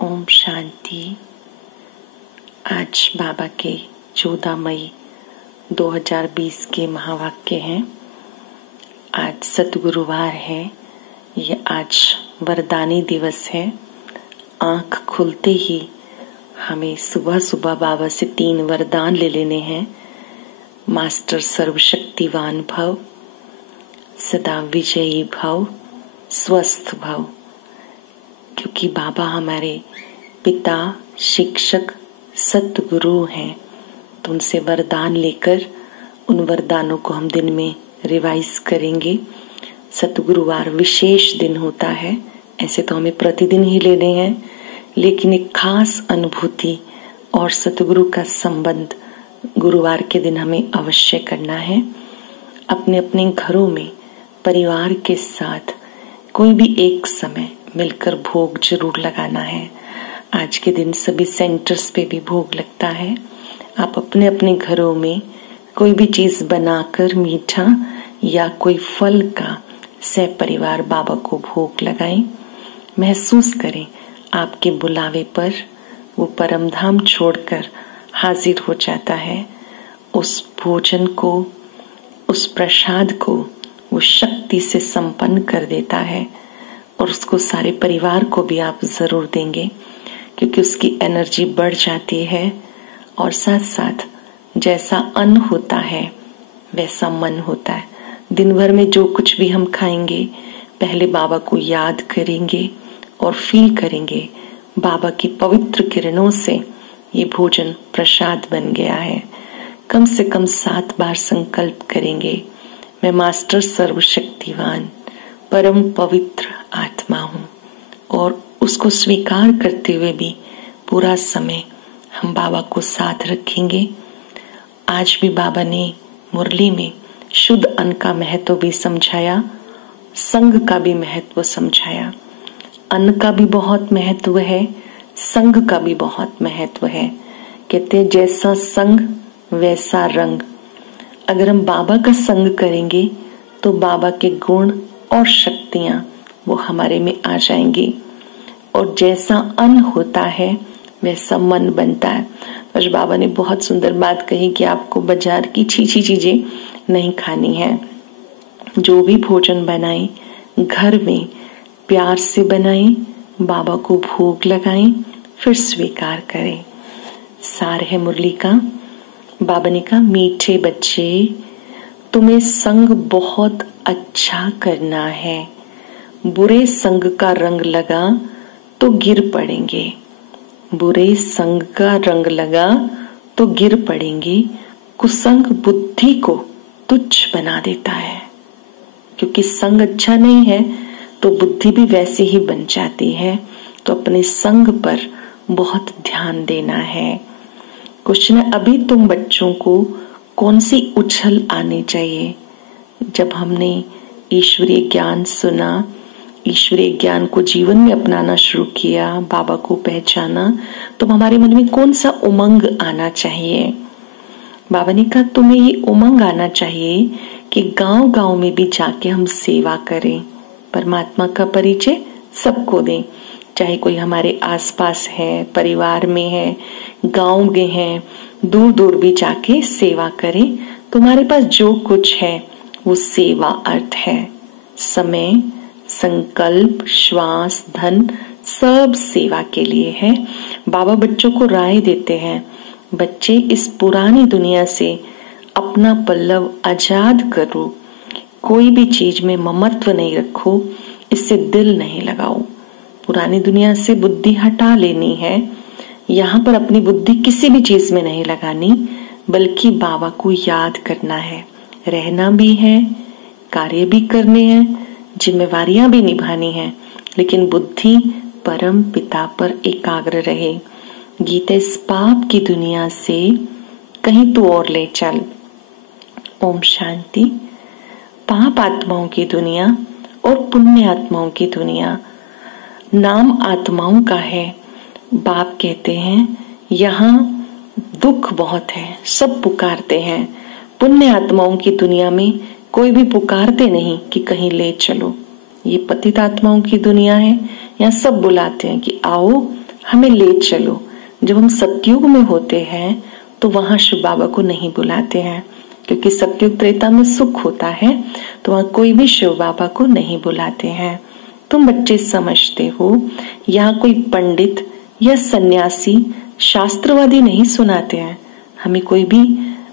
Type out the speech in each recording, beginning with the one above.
ओम शांति। आज बाबा के 14 मई 2020 के महावाक्य हैं। आज सतगुरुवार है। ये आज वरदानी दिवस है। आंख खुलते ही हमें सुबह सुबह बाबा से 3 वरदान ले लेने हैं। मास्टर सर्वशक्तिवान भव, सदा विजयी भव, स्वस्थ भव। क्योंकि बाबा हमारे पिता, शिक्षक, सतगुरु हैं, तो उनसे वरदान लेकर उन वरदानों को हम दिन में रिवाइज करेंगे। सतगुरुवार विशेष दिन होता है। ऐसे तो हमें प्रतिदिन ही लेने हैं, लेकिन एक खास अनुभूति और सतगुरु का संबंध गुरुवार के दिन हमें अवश्य करना है। अपने अपने घरों में परिवार के साथ कोई भी एक समय मिलकर भोग जरूर लगाना है। आज के दिन सभी सेंटर्स पे भी भोग लगता है। आप अपने अपने घरों में कोई भी चीज बनाकर मीठा या कोई फल का सह परिवार बाबा को भोग लगाएं। महसूस करें आपके बुलावे पर वो परम धाम छोड़कर हाजिर हो जाता है। उस भोजन को, उस प्रसाद को वो शक्ति से संपन्न कर देता है और उसको सारे परिवार को भी आप जरूर देंगे, क्योंकि उसकी एनर्जी बढ़ जाती है। और साथ साथ जैसा अन्न होता है वैसा मन होता है। दिन भर में जो कुछ भी हम खाएंगे, पहले बाबा को याद करेंगे और फील करेंगे बाबा की पवित्र किरणों से ये भोजन प्रसाद बन गया है। कम से कम 7 बार संकल्प करेंगे, मैं मास्टर सर्वशक्तिवान परम पवित्र आत्मा हूँ, और उसको स्वीकार करते हुए भी पूरा समय हम बाबा को साथ रखेंगे। आज भी बाबा ने मुरली में शुद्ध अन्न का महत्व भी समझाया, संघ का भी महत्व समझाया। अन्न का भी बहुत महत्व है, संघ का भी बहुत महत्व है। कहते हैं जैसा संघ वैसा रंग। अगर हम बाबा का संग करेंगे तो बाबा के गुण और शक्तियां वो हमारे में आ जाएंगी, और जैसा अन्न होता है वैसा मन बनता है। आज बाबा ने बहुत सुंदर बात कही कि आपको बाजार की छीछी चीजें नहीं खानी है। जो भी भोजन बनाएं घर में प्यार से बनाएं, बाबा को भोग लगाएं, फिर स्वीकार करें। सार है मुरली का। बाबा ने कहा, मीठे बच्चे तुम्हें संग बहुत अच्छा करना है। बुरे संग का रंग लगा तो गिर पड़ेंगे। बुरे संग का रंग लगा तो गिर पड़ेंगे। कुसंग बुद्धि को तुच्छ बना देता है। क्योंकि संग अच्छा नहीं है तो बुद्धि भी वैसी ही बन जाती है। तो अपने संग पर बहुत ध्यान देना है। क्वेश्चन है, अभी तुम बच्चों को कौन सी उछल आनी चाहिए? जब हमने ईश्वरीय ज्ञान सुना, ईश्वरीय ज्ञान को जीवन में अपनाना शुरू किया, बाबा को पहचाना, तो हमारे मन में कौन सा उमंग आना चाहिए? बाबा ने कहा, तुम्हें ये उमंग आना चाहिए कि गांव गांव में भी जाके हम सेवा करें, परमात्मा का परिचय सबको दें। चाहे कोई हमारे आसपास है, परिवार में है, गांव में है, दूर दूर भी जाके सेवा करें। तुम्हारे पास जो कुछ है वो सेवा अर्थ है। समय, संकल्प, श्वास, धन सब सेवा के लिए है। बाबा बच्चों को राय देते हैं, बच्चे इस पुरानी दुनिया से अपना पल्लव आजाद करो। कोई भी चीज में ममत्व नहीं रखो, इससे दिल नहीं लगाओ। पुरानी दुनिया से बुद्धि हटा लेनी है। यहाँ पर अपनी बुद्धि किसी भी चीज में नहीं लगानी, बल्कि बाबा को याद करना है। रहना भी है, कार्य भी करने हैं, जिम्मेवारियां भी निभानी है, लेकिन बुद्धि परम पिता पर एकाग्र रहे। गीता इस पाप की दुनिया से कहीं तो और ले चल। ओम शांति। पाप आत्माओं की दुनिया और पुण्य आत्माओं की दुनिया। नाम आत्माओं का है। बाप कहते हैं यहाँ दुख बहुत है, सब पुकारते हैं। पुण्य आत्माओं की दुनिया में कोई भी पुकारते नहीं कि कहीं ले चलो। ये पतित आत्माओं की दुनिया है, यहाँ सब बुलाते हैं कि आओ हमें ले चलो। जब हम सतयुग में होते हैं तो वहां शिव बाबा को नहीं बुलाते हैं, क्योंकि सतयुग त्रेता में सुख होता है, तो वहां कोई भी शिव बाबा को नहीं बुलाते हैं। तुम बच्चे समझते हो, यहाँ कोई पंडित या सन्यासी शास्त्रवादी नहीं सुनाते हैं। हमें कोई भी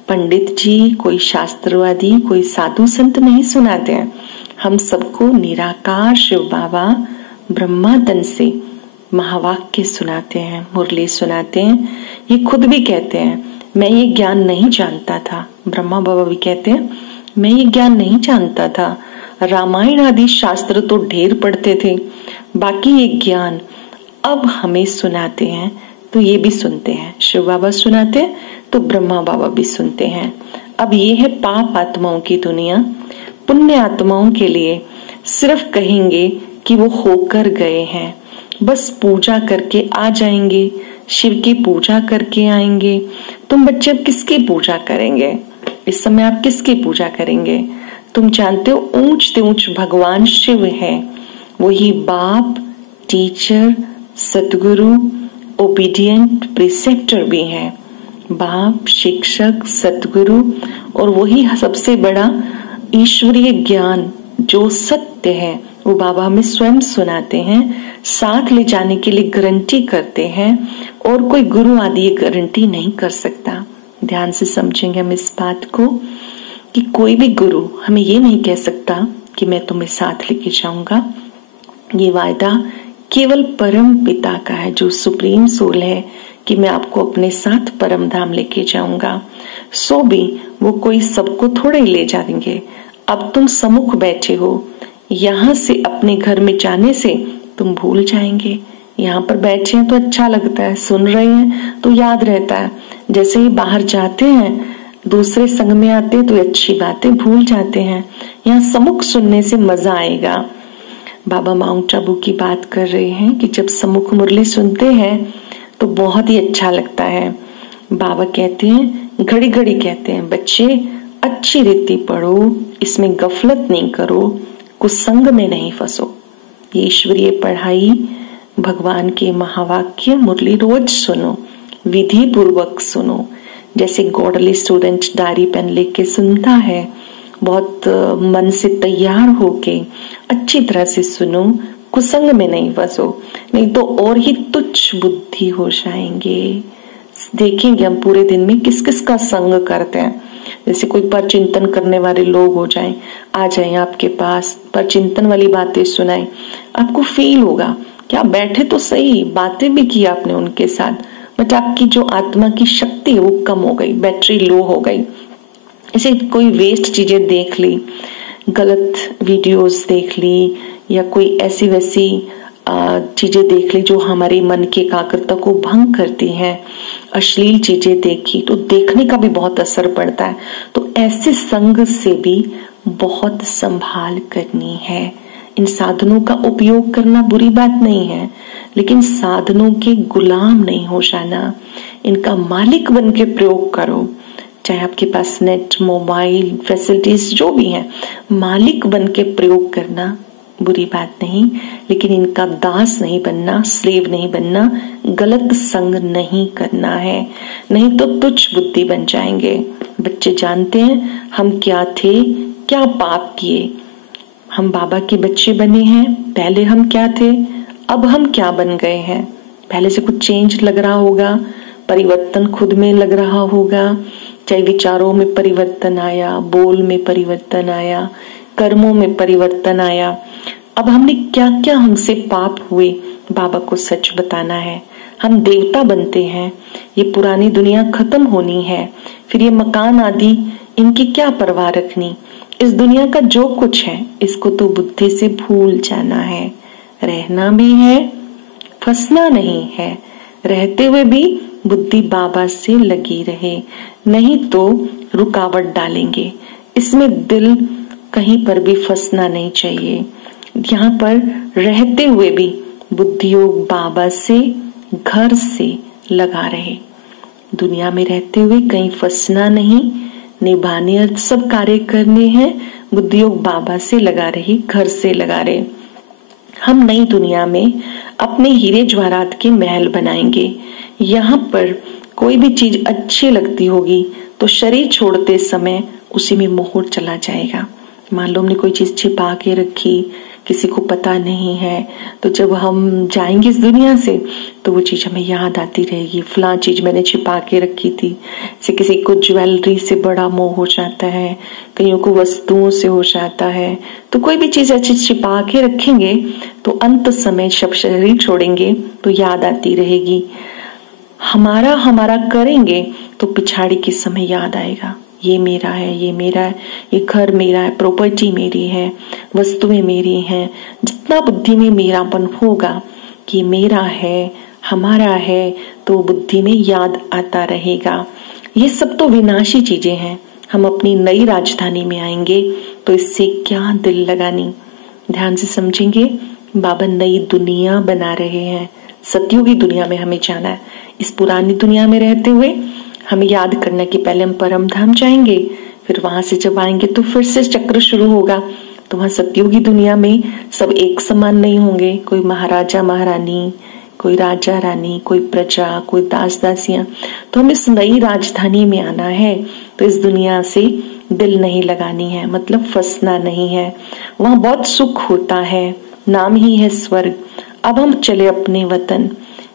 पंडित जी, कोई शास्त्रवादी, कोई साधु संत नहीं सुनाते हैं। हम सबको निराकार शिव बाबा ब्रह्मा तन से महावाक्य सुनाते हैं, मुरली सुनाते हैं। ये खुद भी कहते हैं, मैं ये ज्ञान नहीं जानता था। ब्रह्मा बाबा भी कहते हैं, मैं ये ज्ञान नहीं जानता था। रामायण आदि शास्त्र तो ढेर पढ़ते थे, बाकी ये ज्ञान अब हमें सुनाते हैं तो ये भी सुनते हैं। शिव बाबा सुनाते हैं तो ब्रह्मा बाबा भी सुनते हैं। अब ये है पाप आत्माओं की दुनिया। पुण्य आत्माओं के लिए सिर्फ कहेंगे कि वो होकर गए हैं, बस पूजा करके आ जाएंगे, शिव की पूजा करके आएंगे। तुम बच्चे अब किसकी पूजा करेंगे? इस समय आप किसकी पूजा करेंगे? तुम जानते हो ऊंच से ऊंच भगवान शिव है। वही बाप, टीचर, सतगुरु, ओबीडियंट प्रिसेप्टर भी है। बाप, शिक्षक, सतगुरु और वही सबसे बड़ा ईश्वरीय ज्ञान जो सत्य है वो बाबा हमें स्वयं सुनाते हैं, साथ ले जाने के लिए गारंटी करते हैं, और कोई गुरु आदि ये गारंटी नहीं कर सकता। ध्यान से समझेंगे हम इस बात को कि कोई भी गुरु हमें ये नहीं कह सकता कि मैं तुम्हें साथ लेके जाऊंगा। ये वायदा केवल परम पिता का है, जो सुप्रीम सोल है, कि मैं आपको अपने साथ परम धाम लेके जाऊंगा। सो भी वो कोई सबको थोड़े ही ले जाएंगे। अब तुम सम्मुख बैठे हो, यहाँ से अपने घर में जाने से तुम भूल जाएंगे। यहाँ पर बैठे हैं तो अच्छा लगता है, सुन रहे हैं तो याद रहता है। जैसे ही बाहर जाते हैं, दूसरे संग में आते हैं तो अच्छी बातें भूल जाते हैं। यहाँ सम्मुख सुनने से मजा आएगा। बाबा माउंट आबू की बात कर रहे हैं कि जब सम्मुख मुरली सुनते हैं तो बहुत ही अच्छा लगता है। बाबा कहते हैं, घड़ी घड़ी कहते हैं, बच्चे अच्छी रीति पढ़ो, इसमें गफलत नहीं करो, कुसंग में नहीं फंसो। ये ईश्वरीय पढ़ाई, भगवान के महावाक्य मुरली रोज सुनो, विधि पूर्वक सुनो। जैसे गॉडली स्टूडेंट डायरी पेन लेके सुनता है, बहुत मन से तैयार होके अच्छी तरह से सुनो, कुसंग में नहीं फंसो, नहीं तो और ही तुच्छ बुद्धि हो जाएंगे। देखेंगे हम पूरे दिन में किस किस का संग करते हैं। जैसे कोई पर चिंतन करने वाले लोग हो जाएं, आ जाएं आपके पास, पर चिंतन वाली बातें सुनाएं, आपको फील होगा कि आप बैठे तो सही, बातें भी की आपने उनके साथ, बट आपकी जो आत्मा की शक्ति है वो कम हो गई, बैटरी लो हो गई। ऐसे कोई वेस्ट चीजें देख ली, गलत वीडियोस देख ली, या कोई ऐसी वैसी चीजें देख ली जो हमारे मन की एकाग्रता को भंग करती हैं, अश्लील चीजें देखी तो देखने का भी बहुत असर पड़ता है। तो ऐसे संग से भी बहुत संभाल करनी है। इन साधनों का उपयोग करना बुरी बात नहीं है, लेकिन साधनों के गुलाम नहीं हो जाना। इनका मालिक बन के प्रयोग करो। चाहे आपके पास नेट, मोबाइल, फैसिलिटीज जो भी है, मालिक बन के प्रयोग करना बुरी बात नहीं, लेकिन इनका दास नहीं बनना, स्लेव नहीं बनना, गलत संग नहीं करना है, नहीं तो तुच्छ बुद्धि बन जाएंगे। बच्चे जानते हैं हम क्या थे, क्या पाप किए। हम बाबा के बच्चे बने हैं, पहले हम क्या थे, अब हम क्या बन गए हैं। पहले से कुछ चेंज लग रहा होगा, परिवर्तन खुद में लग रहा होगा, चाहे विचारों में परिवर्तन आया, बोल में परिवर्तन आया, कर्मों में परिवर्तन आया। अब हमने क्या क्या हमसे पाप हुए, बाबा को सच बताना है। हम देवता बनते हैं, ये पुरानी दुनिया खत्म होनी है, फिर ये मकान आदि इनकी क्या परवाह रखनी। इस दुनिया का जो कुछ है इसको तो बुद्धि से भूल जाना है। रहना भी है, फंसना नहीं है। रहते हुए भी बुद्धि बाबा से लगी रहे, नहीं तो रुकावट डालेंगे। इसमें दिल कहीं पर भी फंसना नहीं चाहिए। यहाँ पर रहते हुए भी बुद्धि योग बाबा से, घर से लगा रहे। दुनिया में रहते हुए कहीं फंसना नहीं, निभाने और सब कार्य करने हैं। बुद्धि योग बाबा से लगा रहे, घर से लगा रहे। हम नई दुनिया में अपने हीरे जवाहरात के महल बनाएंगे। यहाँ पर कोई भी चीज अच्छी लगती होगी तो शरीर छोड़ते समय उसी में मोह चला जाएगा। मान लो हमने कोई चीज छिपा के रखी, किसी को पता नहीं है, तो जब हम जाएंगे इस दुनिया से तो वो चीज हमें याद आती रहेगी, फलां चीज मैंने छिपा के रखी थी। जैसे किसी को ज्वेलरी से बड़ा मोह हो जाता है, कईयों को वस्तुओं से हो जाता है। तो कोई भी चीज अच्छी छिपा के रखेंगे तो अंत समय जब शरीर छोड़ेंगे तो याद आती रहेगी। हमारा हमारा करेंगे तो पिछाड़ी के समय याद आएगा, ये मेरा है, ये मेरा है, ये घर मेरा है, प्रॉपर्टी मेरी है, वस्तुएं मेरी हैं। जितना बुद्धि में मेरापन होगा कि मेरा है, हमारा है, तो बुद्धि में याद आता रहेगा। ये सब तो विनाशी चीजें हैं। हम अपनी नई राजधानी में आएंगे तो इससे क्या दिल लगानी। ध्यान से समझेंगे, बाबा नई दुनिया बना रहे हैं। सतयुगी दुनिया में हमें जाना है। इस पुरानी दुनिया में रहते हुए हमें याद करना कि पहले हम परम धाम जाएंगे, फिर वहां से जब आएंगे तो फिर से चक्र शुरू होगा। तो वहां सतयुगी दुनिया में सब एक समान नहीं होंगे। कोई महाराजा महारानी, कोई राजा रानी, कोई प्रजा, कोई दास दासियां। तो हम इस नई राजधानी में आना है तो इस दुनिया से दिल नहीं लगानी है, मतलब फंसना नहीं है। वहां बहुत सुख होता है, नाम ही है स्वर्ग। अब हम चले अपने वतन।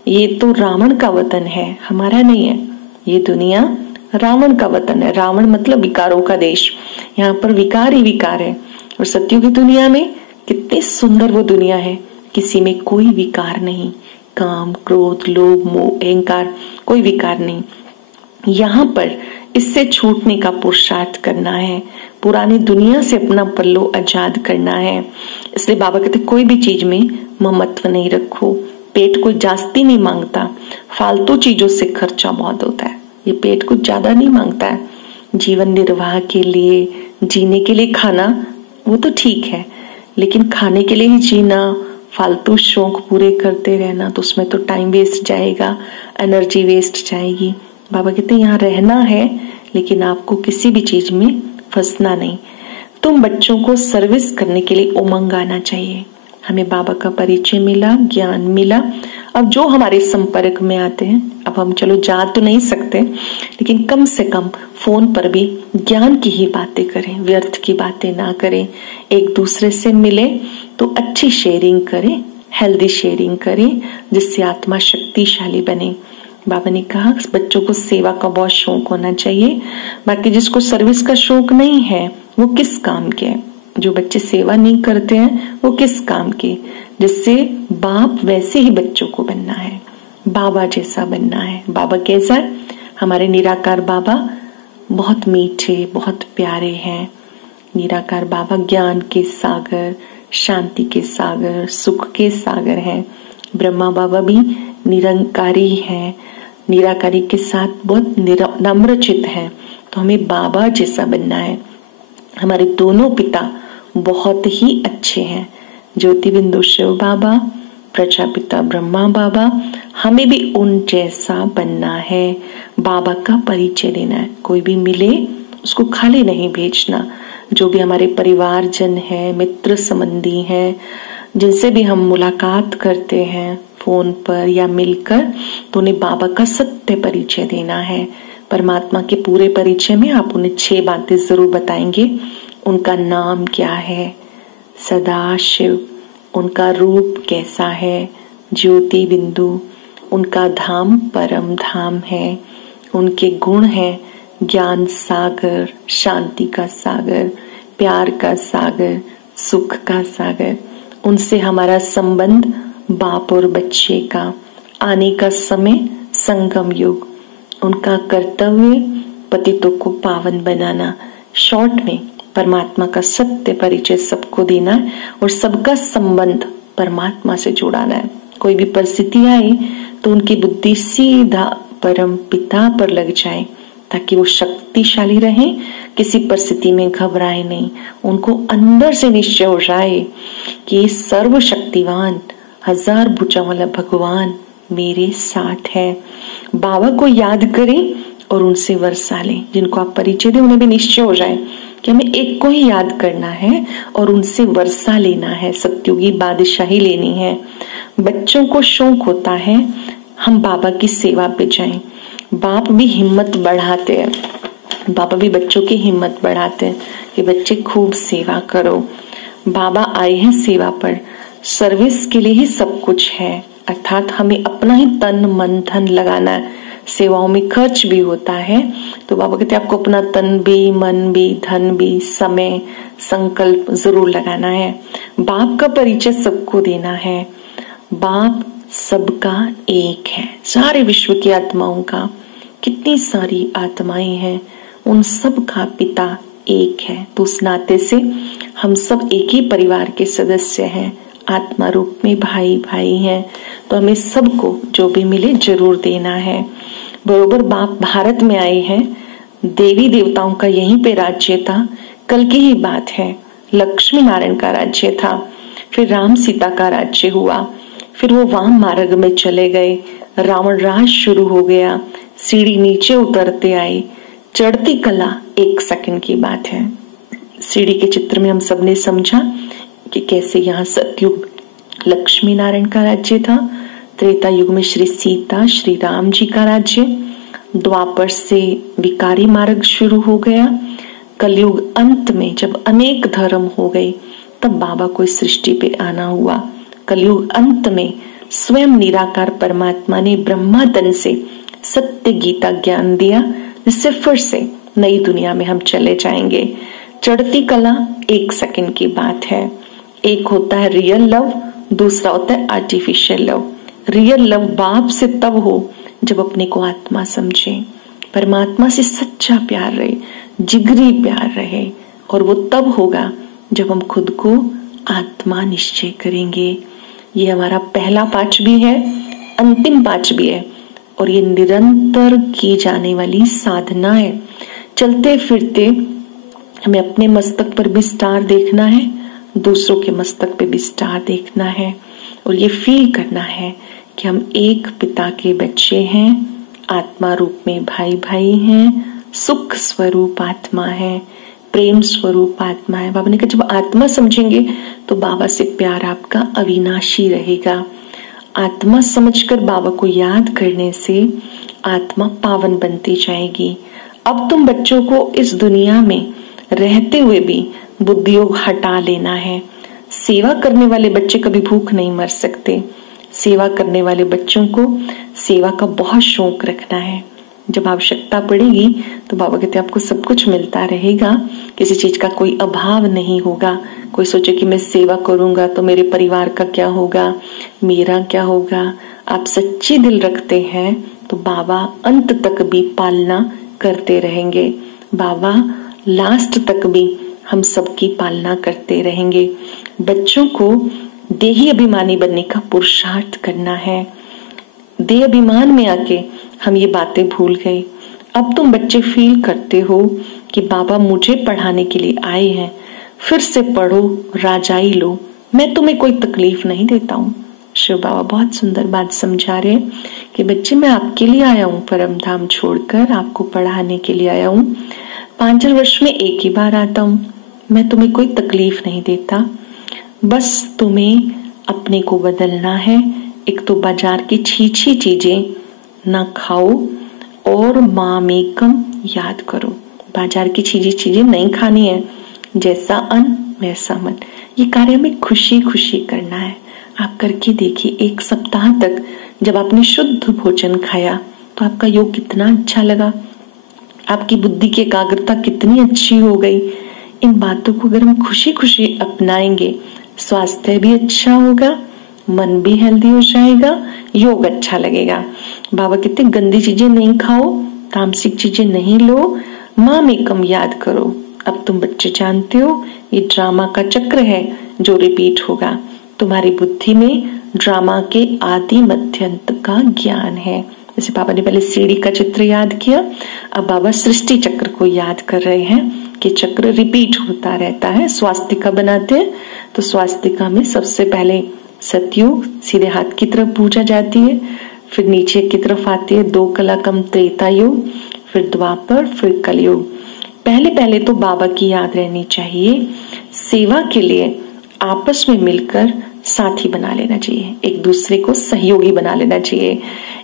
ये तो रावण का वतन है, हमारा नहीं है। ये दुनिया रावण का वतन है। रावण मतलब विकारों का देश। यहाँ पर विकार ही विकार है। और सत्युगी दुनिया में कितनी सुंदर वो दुनिया है, किसी में कोई विकार नहीं। काम, क्रोध, लोभ, मोह, अहंकार, कोई विकार नहीं। यहाँ पर इससे छूटने का पुरुषार्थ करना है, पुरानी दुनिया से अपना पल्लो आजाद करना है। इसलिए बाबा कहते कोई भी चीज में ममत्व नहीं रखो। पेट कोई जास्ती नहीं मांगता, फालतू चीजों से खर्चा बहुत होता है। ये पेट कुछ ज्यादा नहीं मांगता है। जीवन निर्वाह के लिए, जीने के लिए खाना वो तो ठीक है, लेकिन खाने के लिए ही जीना, फालतू शौक पूरे करते रहना, तो उसमें तो टाइम वेस्ट जाएगा, एनर्जी वेस्ट जाएगी। बाबा कहते यहाँ रहना है, लेकिन आपको किसी भी चीज में फंसना नहीं। तुम बच्चों को सर्विस करने के लिए उमंग आना चाहिए। हमें बाबा का परिचय मिला, ज्ञान मिला। अब जो हमारे संपर्क में आते हैं, अब हम चलो जा तो नहीं सकते, लेकिन कम से कम फोन पर भी ज्ञान की ही बातें करें, व्यर्थ की बातें ना करें। एक दूसरे से मिले तो अच्छी शेयरिंग करें, हेल्दी शेयरिंग करें, जिससे आत्मा शक्तिशाली बने। बाबा ने कहा बच्चों को सेवा का बहुत शौक होना चाहिए। बाकी जिसको सर्विस का शौक नहीं है वो किस काम के। जो बच्चे सेवा नहीं करते हैं वो किस काम के। जिससे बाप वैसे ही बच्चों को बनना है, बाबा जैसा बनना है। बाबा कैसा है? हमारे निराकार बाबा बहुत मीठे, बहुत प्यारे हैं। निराकार बाबा ज्ञान के सागर, शांति के सागर, सुख के सागर हैं। ब्रह्मा बाबा भी निरंकारी हैं, निराकारी के साथ बहुत नम्रचित हैं। तो हमें बाबा जैसा बनना है। हमारे दोनों पिता बहुत ही अच्छे हैं, ज्योति बिंदु शिव बाबा, प्रजापिता ब्रह्मा बाबा। हमें भी उन जैसा बनना है, बाबा का परिचय देना है। कोई भी मिले उसको खाली नहीं भेजना। जो भी हमारे परिवारजन है, मित्र संबंधी हैं, जिनसे भी हम मुलाकात करते हैं फोन पर या मिलकर, तो उन्हें बाबा का सत्य परिचय देना है। परमात्मा के पूरे परिचय में आप उन्हें 6 बातें जरूर बताएंगे। उनका नाम क्या है? सदाशिव। उनका रूप कैसा है? ज्योति बिंदु। उनका धाम परम धाम है। उनके गुण हैं ज्ञान सागर, शांति का सागर, प्यार का सागर, सुख का सागर। उनसे हमारा संबंध बाप और बच्चे का, आने का समय संगम युग। उनका कर्तव्य पतितों को पावन बनाना। शॉर्ट में परमात्मा का सत्य परिचय सबको देना है और सबका संबंध परमात्मा से जुड़ाना है। कोई भी परिस्थिति आए तो उनकी बुद्धि सीधा परम पिता पर लग जाए, ताकि वो शक्तिशाली रहे, किसी परिस्थिति में घबराए नहीं। उनको अंदर से निश्चय हो जाए कि सर्वशक्तिवान 1000 भुजा वाला भगवान मेरे साथ है। बाबा को याद करें और उनसे वर्षा लें। जिनको आप परिचय दें उन्हें भी निश्चय हो जाए कि हमें एक को ही याद करना है और उनसे वर्षा लेना है, सत्युगी बादशाही लेनी है। बच्चों को शौक होता है हम बाबा की सेवा पे जाएं। बाप भी हिम्मत बढ़ाते हैं, बाबा भी बच्चों की हिम्मत बढ़ाते हैं कि बच्चे खूब सेवा करो। बाबा आए हैं सेवा पर, सर्विस के लिए ही सब कुछ है, अर्थात हमें अपना ही तन मन धन लगाना है। सेवाओं में खर्च भी होता है, तो बाबा कहते हैं आपको अपना तन भी, मन भी, धन भी, समय, संकल्प जरूर लगाना है। बाप का परिचय सबको देना है। बाप सबका एक है, सारे विश्व की आत्माओं का, कितनी सारी आत्माएं हैं, उन सब का पिता एक है। तो उस नाते से हम सब एक ही परिवार के सदस्य हैं, आत्मा रूप में भाई भाई हैं। तो हमें सबको जो भी मिले जरूर देना है। बरोबर बाप भारत में आए हैं, देवी देवताओं का यहीं पे राज्य था। कल की ही बात है, लक्ष्मी नारायण का राज्य था, फिर राम सीता का राज्य हुआ, फिर वो वाम मार्ग में चले गए, रावण राज शुरू हो गया, सीढ़ी नीचे उतरते आए, चढ़ती कला 1 सेकंड की बात है। सीढ़ी के चित्र में हम सबने समझा कि कैसे यहाँ सतयुग लक्ष्मी नारायण का राज्य था, त्रेता युग में श्री सीता श्री राम जी का राज्य, द्वापर से विकारी मार्ग शुरू हो गया, कलयुग अंत में जब अनेक धर्म हो गए तब बाबा को इस सृष्टि पे आना हुआ। कलयुग अंत में स्वयं निराकार परमात्मा ने ब्रह्मा तन से सत्य गीता ज्ञान दिया, जिससे फिर से नई दुनिया में हम चले जाएंगे। चढ़ती कला 1 सेकंड की बात है। एक होता है रियल लव, दूसरा होता है आर्टिफिशियल लव। रियल लव बाप से तब हो जब अपने को आत्मा समझे, परमात्मा से सच्चा प्यार रहे, जिगरी प्यार रहे, और वो तब होगा जब हम खुद को आत्मा निश्चय करेंगे। ये हमारा पहला पांच भी है, अंतिम पांच भी है, और ये निरंतर की जाने वाली साधना है। चलते फिरते हमें अपने मस्तक पर भी स्टार देखना है, दूसरों के मस्तक पे भी स्टार देखना है, और ये फील करना है कि हम एक पिता के बच्चे हैं, आत्मा रूप में भाई भाई हैं, सुख स्वरूप आत्मा है, प्रेम स्वरूप आत्मा है। बाबा ने कहा जब आत्मा समझेंगे तो बाबा से प्यार आपका अविनाशी रहेगा। आत्मा समझकर बाबा को याद करने से आत्मा पावन बनती जाएगी। अब तुम बच्चों को इस दुनिया में रहते हुए भी बुद्धि योग हटा लेना है। सेवा करने वाले बच्चे कभी भूख नहीं मर सकते। सेवा करने वाले बच्चों को सेवा का बहुत शौक रखना है। जब आवश्यकता पड़ेगी तो बाबा कहते हैं आपको सब कुछ मिलता रहेगा, किसी चीज का कोई अभाव नहीं होगा। कोई सोचे कि मैं सेवा करूंगा तो मेरे परिवार का क्या होगा, मेरा क्या होगा। आप सच्ची दिल रखते हैं तो बाबा अंत तक भी पालना करते रहेंगे। बाबा लास्ट तक भी हम सबकी पालना करते रहेंगे। बच्चों को देही अभिमानी बनने का पुरुषार्थ करना है। देह अभिमान में आके हम ये बातें भूल गए। अब तुम बच्चे फील करते हो कि बाबा मुझे पढ़ाने के लिए आए हैं, फिर से पढ़ो, राजाई लो, मैं तुम्हें कोई तकलीफ नहीं देता हूँ। शिव बाबा बहुत सुंदर बात समझा रहे हैं कि बच्चे मैं आपके लिए आया हूँ, परम धाम छोड़कर आपको पढ़ाने के लिए आया हूँ। 5 वर्ष में एक ही बार आता हूँ, मैं तुम्हें कोई तकलीफ नहीं देता, बस तुम्हें अपने को बदलना है। एक तो बाजार की छी चीजें ना खाओ और मामेकम याद करो। बाजार की चीजें नहीं खानी है, जैसा अन्न वैसा मन। ये कार्य में खुशी खुशी करना है। आप करके देखिए, 1 सप्ताह तक जब आपने शुद्ध भोजन खाया तो आपका योग कितना अच्छा लगा, आपकी बुद्धि की एकाग्रता कितनी अच्छी हो गई। इन बातों को अगर हम खुशी खुशी अपनाएंगे, स्वास्थ्य भी अच्छा होगा, मन भी हेल्दी हो जाएगा, योग अच्छा लगेगा। बाबा कहते गंदी चीजें नहीं खाओ, तामसिक चीजें नहीं लो, माँ में कम याद करो। अब तुम बच्चे जानते हो ये ड्रामा का चक्र है जो रिपीट होगा। तुम्हारी बुद्धि में ड्रामा के आदि मध्य अंत का ज्ञान है। जैसे बाबा ने पहले सीढ़ी का चित्र याद किया, अब बाबा सृष्टि चक्र को याद कर रहे हैं कि चक्र रिपीट होता रहता है। स्वास्तिका बनाते हैं तो स्वास्तिका में सबसे पहले सतयुग सीधे हाथ की तरफ पूजा जाती है, फिर नीचे की तरफ आती है 2 कला कम त्रेता युग, फिर द्वापर, फिर कलयुग। पहले तो बाबा की याद रहनी चाहिए। सेवा के लिए आपस में मिलकर साथी बना लेना चाहिए, एक दूसरे को सहयोगी बना लेना चाहिए,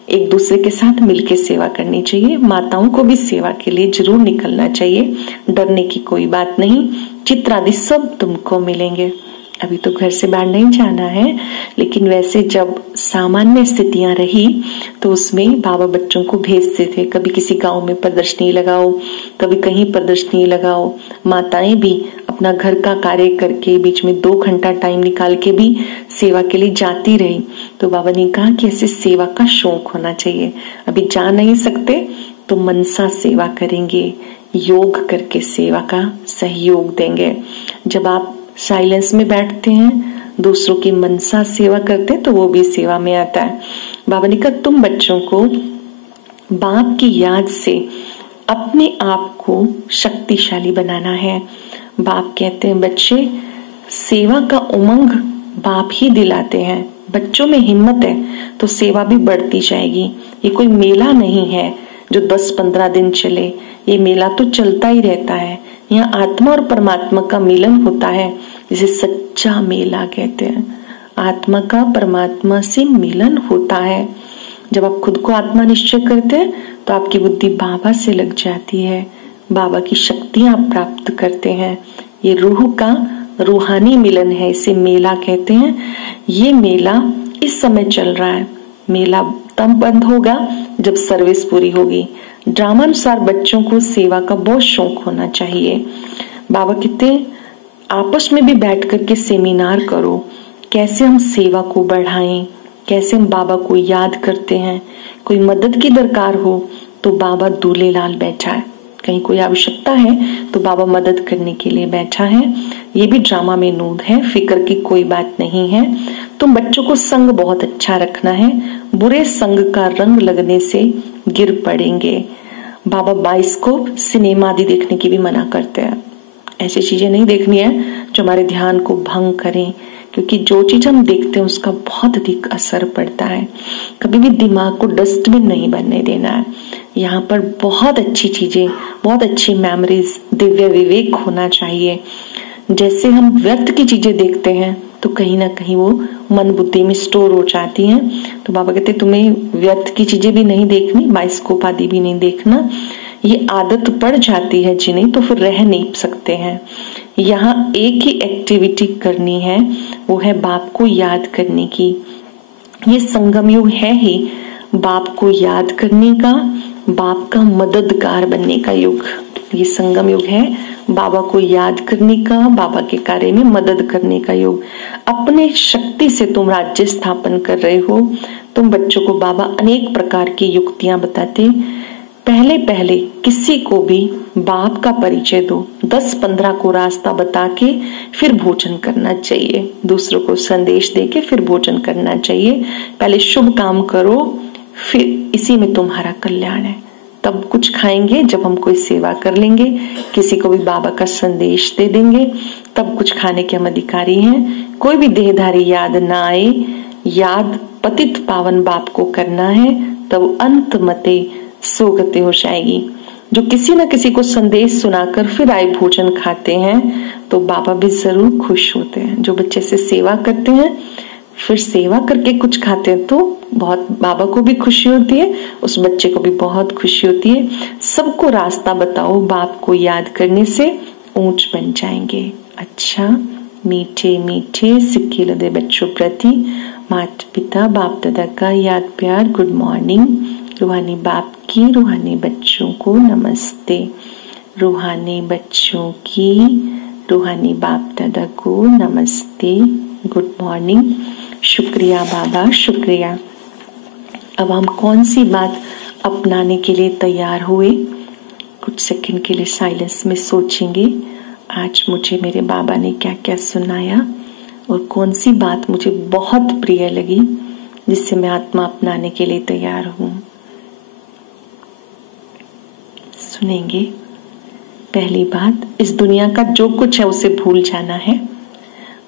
एक दूसरे के साथ मिलकर सेवा करनी चाहिए। माताओं को भी सेवा के लिए जरूर निकलना चाहिए, डरने की कोई बात नहीं। चित्र आदि सब तुमको मिलेंगे। अभी तो घर से बाहर नहीं जाना है, लेकिन वैसे जब सामान्य स्थितियां रही तो उसमें बाबा बच्चों को भेजते थे, कभी किसी गांव में प्रदर्शनी लगाओ, कभी कहीं प्रदर्शनी लगाओ। माताएं भी अपना घर का कार्य करके बीच में 2 घंटा टाइम निकाल के भी सेवा के लिए जाती रही। तो बाबा ने कहा कि ऐसे सेवा का शौक होना चाहिए। अभी जा नहीं सकते तो मनसा सेवा करेंगे, योग करके सेवा का सहयोग देंगे। जब आप साइलेंस में बैठते हैं, दूसरों की मनसा सेवा करते हैं, तो वो भी सेवा में आता है। बाबा ने कहा तुम बच्चों को बाप की याद से अपने आप को शक्तिशाली बनाना है। बाप कहते हैं बच्चे, सेवा का उमंग बाप ही दिलाते हैं। बच्चों में हिम्मत है तो सेवा भी बढ़ती जाएगी। ये कोई मेला नहीं है जो 10-15 दिन चले, ये मेला तो चलता ही रहता है। यहाँ आत्मा और परमात्मा का मिलन होता है, जिसे सच्चा मेला कहते हैं। आत्मा का परमात्मा से मिलन होता है। जब आप खुद को आत्मा निश्चय करते हैं तो आपकी बुद्धि बाबा से लग जाती है, बाबा की शक्तियां आप प्राप्त करते हैं। ये रूह का रूहानी मिलन है, इसे मेला कहते हैं। ये मेला इस समय चल रहा है। मेला तब बंद होगा जब सर्विस पूरी होगी। ड्रामानुसार बच्चों को सेवा का बहुत शौक होना चाहिए। बाबा कहते आपस में भी बैठ करके सेमिनार करो, कैसे हम सेवा को बढ़ाएं, कैसे हम बाबा को याद करते हैं। कोई मदद की दरकार हो तो बाबा दूल्हे लाल बैठा है, कहीं कोई आवश्यकता है तो बाबा मदद करने के लिए बैठा है। ये भी ड्रामा में नूद है, फिक्र की कोई बात नहीं है। तुम बच्चों को संग बहुत अच्छा रखना है, बुरे संग का रंग लगने से गिर पड़ेंगे। बाबा बाइस्कोप, सिनेमा आदि देखने की भी मना करते हैं। ऐसी चीजें नहीं देखनी है जो हमारे ध्यान को भंग करें, क्योंकि जो चीज हम देखते हैं उसका बहुत अधिक असर पड़ता है। कभी भी दिमाग को डस्टबिन नहीं बनने देना है। यहाँ पर बहुत अच्छी चीजें, बहुत अच्छी मेमोरीज, दिव्य विवेक होना चाहिए। जैसे हम व्यर्थ की चीजें देखते हैं तो कहीं ना कहीं वो मन बुद्धि में स्टोर हो जाती हैं। तो बाबा कहते तुम्हें व्यर्थ की चीजें भी नहीं देखनी, बाइस्कोप आदि भी नहीं देखना। ये आदत पड़ जाती है जिन्हें, तो फिर रह नहीं सकते हैं। यहाँ एक ही एक्टिविटी करनी है, वो है बाप को याद करने की। ये संगम युग है ही बाप को याद करने का, बाप का मददगार बनने का युग। ये संगम युग है बाबा को याद करने का, बाबा के कार्य में मदद करने का युग। अपने शक्ति से तुम राज्य स्थापन कर रहे हो। तुम बच्चों को बाबा अनेक प्रकार की युक्तियां बताते। पहले पहले किसी को भी बाप का परिचय दो, 10-15 को रास्ता बता के फिर भोजन करना चाहिए। दूसरों को संदेश दे के फिर भोजन करना चाहिए। पहले शुभ काम करो, फिर इसी में तुम्हारा कल्याण है। तब कुछ खाएंगे जब हम कोई सेवा कर लेंगे, किसी को भी बाबा का संदेश दे देंगे, तब कुछ खाने के हम अधिकारी हैं। कोई भी देहधारी याद ना आए, याद पतित पावन बाप को करना है, तब अंत मते सोगते हो जाएगी। जो किसी न किसी को संदेश सुनाकर फिर आए भोजन खाते हैं तो बाबा भी जरूर खुश होते हैं। जो बच्चे से सेवा करते हैं फिर सेवा करके कुछ खाते हैं तो बहुत बाबा को भी खुशी होती है, उस बच्चे को भी बहुत खुशी होती है। सबको रास्ता बताओ, बाप को याद करने से ऊंच बन जाएंगे। अच्छा, मीठे मीठे सिक्के लदे बच्चों प्रति माता पिता बाप दादा का याद प्यार गुड मॉर्निंग। रूहानी बाप की रूहानी बच्चों को नमस्ते। रूहानी बच्चों की रूहानी बाप दादा को नमस्ते, गुड मॉर्निंग। शुक्रिया बाबा, शुक्रिया। अब हम कौन सी बात अपनाने के लिए तैयार हुए? कुछ सेकंड के लिए साइलेंस में सोचेंगे, आज मुझे मेरे बाबा ने क्या क्या सुनाया और कौन सी बात मुझे बहुत प्रिय लगी जिससे मैं आत्मा अपनाने के लिए तैयार हूं। सुनेंगे। पहली बात, इस दुनिया का जो कुछ है उसे भूल जाना है।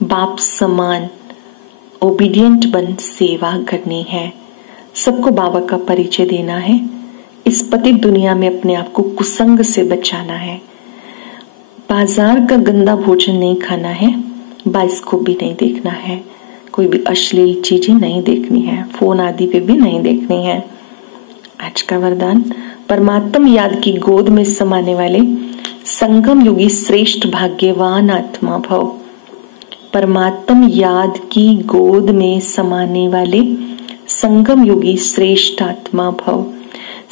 बाप समान ओबीडियंट बन सेवा करनी है। सबको बाबा का परिचय देना है। इस पतित दुनिया में अपने आप को कुसंग से बचाना है। बाजार का गंदा भोजन नहीं खाना है, बाइस्कोप भी नहीं देखना है। कोई भी अश्लील चीजें नहीं देखनी है, फोन आदि पे भी नहीं देखनी है। आज का वरदान, परमात्म याद की गोद में समाने वाले संगम युगी श्रेष्ठ भाग्यवान आत्मा भव। परमात्म याद की गोद में समाने वाले संगम युगी श्रेष्ठ आत्मा भव।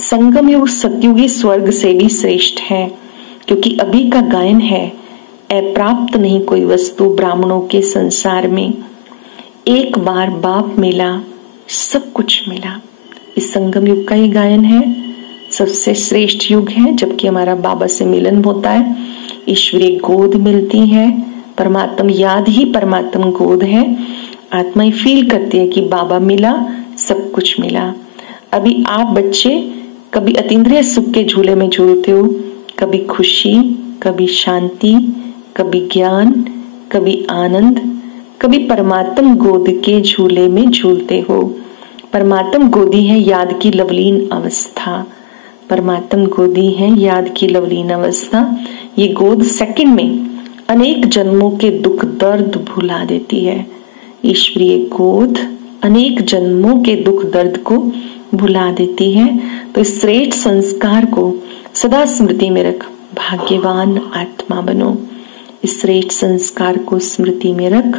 संगम युग सतयुगी स्वर्ग से भी श्रेष्ठ है, क्योंकि अभी का गायन है, अप्राप्त नहीं कोई वस्तु ब्राह्मणों के संसार में, एक बार बाप मिला सब कुछ मिला। इस संगम युग का ही गायन है, सबसे श्रेष्ठ युग है, जबकि हमारा बाबा से मिलन होता है, ईश्वरीय गोद मिलती है, परमात्म याद ही परमात्म गोद है। आत्माएं फील करती है कि बाबा मिला, सब कुछ मिला। अभी आप बच्चे कभी अतीन्द्रिय सुख के झूले में झूलते हो, कभी खुशी, कभी शांति, कभी ज्ञान, कभी आनंद, कभी परमात्म गोद के झूले में झूलते हो। परमात्म गोदी है याद की लवलीन अवस्था। परमात्म गोदी है याद की लवलीन अवस्था। ये गोद सेकंड में अनेक जन्मों के दुख दर्द भुला देती है। ईश्वरीय गोद अनेक जन्मों के दुख दर्द को भुला देती है। तो इस श्रेष्ठ संस्कार को सदा स्मृति में रख, भाग्यवान आत्मा बनो। इस श्रेष्ठ संस्कार को स्मृति में रख,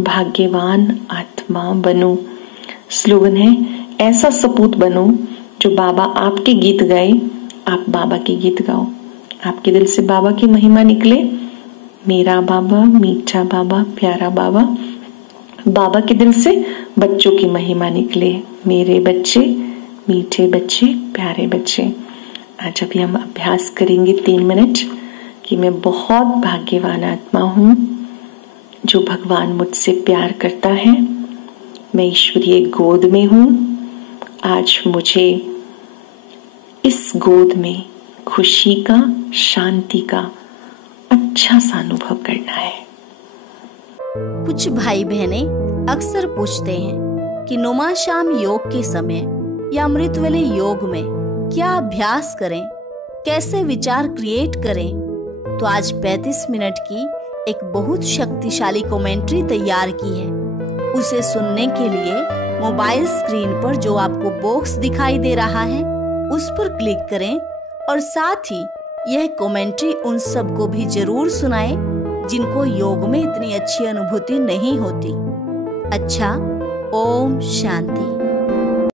भाग्यवान आत्मा बनो। स्लोगन है, ऐसा सपूत बनो जो बाबा आपके गीत गाए, आप बाबा के गीत गाओ। आपके दिल से बाबा की महिमा निकले। मेरा बाबा मीठा बाबा प्यारा बाबा, बाबा के दिल से बच्चों की महिमा निकले। मेरे बच्चे मीठे बच्चे प्यारे बच्चे। आज अभी हम अभ्यास करेंगे 3 मिनट कि मैं बहुत भाग्यवान आत्मा हूँ जो भगवान मुझसे प्यार करता है। मैं ईश्वरीय गोद में हूँ। आज मुझे इस गोद में खुशी का, शांति का अच्छा सा अनुभव करना है। कुछ भाई बहनें अक्सर पूछते हैं कि नुमा शाम योग के समय या अमृत वेले योग में क्या अभ्यास करें, कैसे विचार क्रिएट करें। तो आज 35 मिनट की एक बहुत शक्तिशाली कमेंट्री तैयार की है। उसे सुनने के लिए मोबाइल स्क्रीन पर जो आपको बॉक्स दिखाई दे रहा है उस पर क्लिक करें और साथ ही यह कमेंट्री उन सबको भी जरूर सुनाएं जिनको योग में इतनी अच्छी अनुभूति नहीं होती। अच्छा, ओम शांति।